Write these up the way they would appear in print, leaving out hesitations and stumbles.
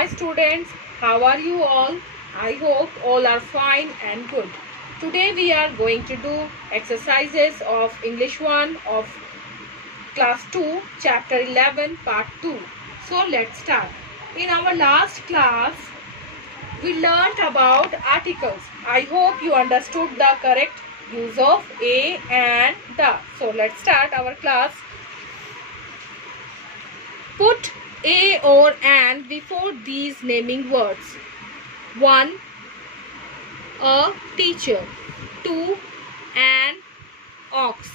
Hi students, how are you all? I hope all are fine and good. Today we are going to do exercises of English 1 of class 2 chapter 11 part 2. So let's start. In our last class we learnt about articles. I hope you understood the correct use of a and the. So let's start our class. Put a or and before these naming words. 1. A teacher. 2. An ox.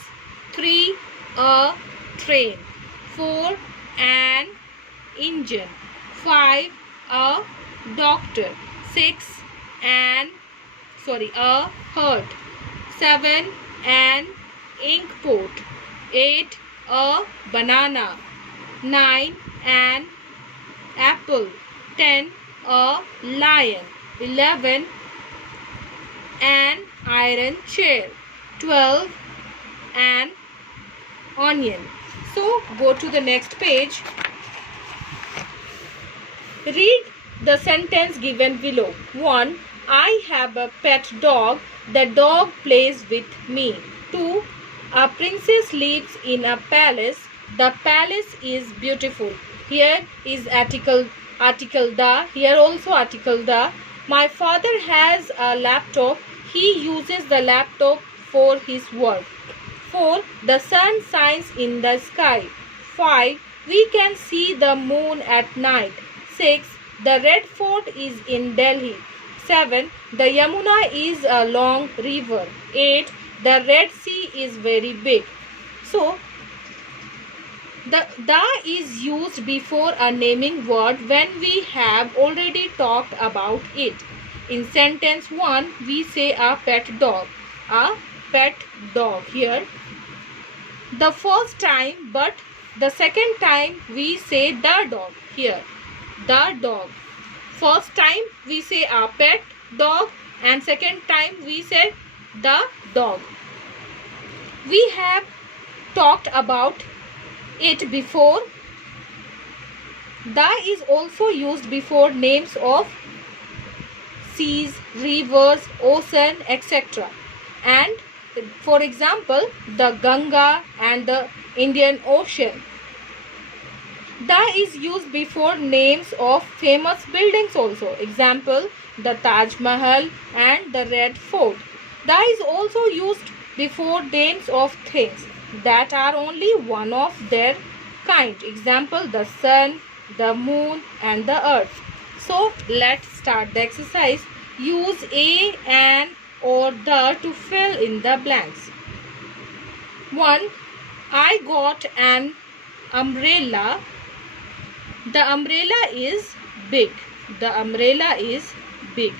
3. A train. 4. An engine. 5. A doctor. 6. A herd. 7. An ink pot. 8. A banana. 9. An apple. 10. A lion. 11. An iron chair. 12. An onion. So go to the next page. Read the sentence given below. 1. I have a pet dog. The dog plays with me. 2. A princess lives in a palace. The palace is beautiful. Here is article the. Here also article the. My father has a laptop. He uses the laptop for his work. 4. The sun shines in the sky. 5. We can see the moon at night. 6. The Red Fort is in Delhi. 7. The Yamuna is a long river. 8. The Red Sea is very big. So, the is used before a naming word when we have already talked about it. In sentence 1, we say a pet dog. A pet dog here. The first time, but the second time we say the dog here. The dog. First time we say a pet dog and second time we say the dog. We have talked about it before. The is also used before names of seas, rivers, ocean, etc. And for example, the Ganga and the Indian Ocean. The is used before names of famous buildings also. Example, the Taj Mahal and the Red Fort. The is also used before names of things that are only one of their kind. Example, the sun, the moon and the earth. So let's start the exercise. Use a, an or the to fill in the blanks. 1. I got an umbrella. The umbrella is big. The umbrella is big.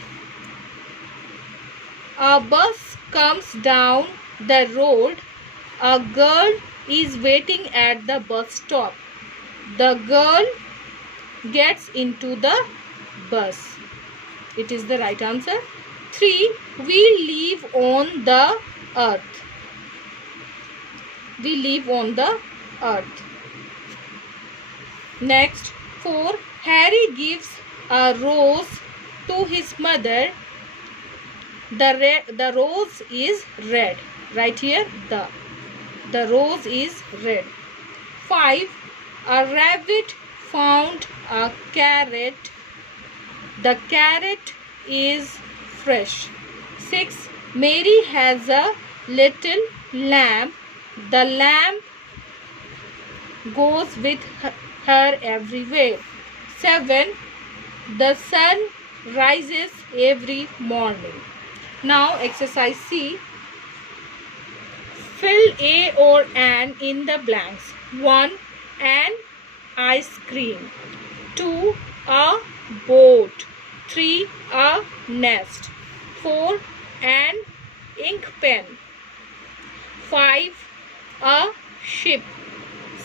A bus comes down the road. A girl is waiting at the bus stop. The girl gets into the bus. It is the right answer. 3. We live on the earth. We live on the earth. Next, 4. Harry gives a rose to his mother. The rose is red. Right here, the rose is red. 5. A rabbit found a carrot. The carrot is fresh. 6. Mary has a little lamb. The lamb goes with her everywhere. 7. The sun rises every morning. Now exercise C. Fill a or an in the blanks. 1. An ice cream. 2. A boat. 3. A nest. 4. An ink pen. 5. A ship.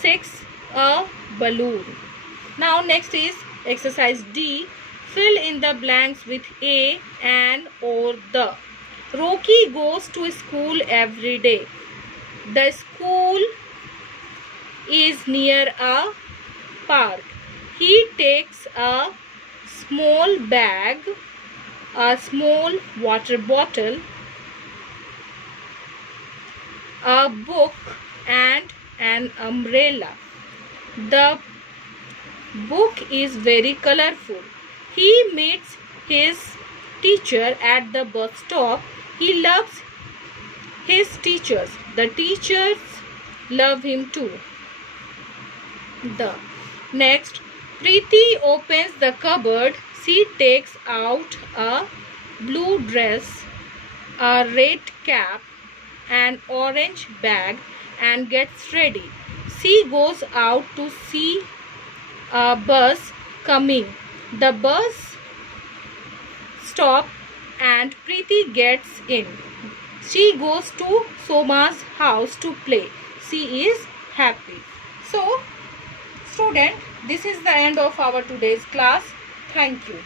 6. A balloon. Now next is exercise D. Fill in the blanks with a, an or the. Rocky goes to school every day. The school is near a park. He takes a small bag, a small water bottle, a book and an umbrella. The book is very colorful. He meets his teacher at the bus stop. He loves his teachers. The teachers love him too. The next, Preeti opens the cupboard. She takes out a blue dress, a red cap, an orange bag and gets ready. She goes out to see a bus coming. The bus stops and Preeti gets in. She goes to Soma's house to play. She is happy. So, student, this is the end of our today's class. Thank you.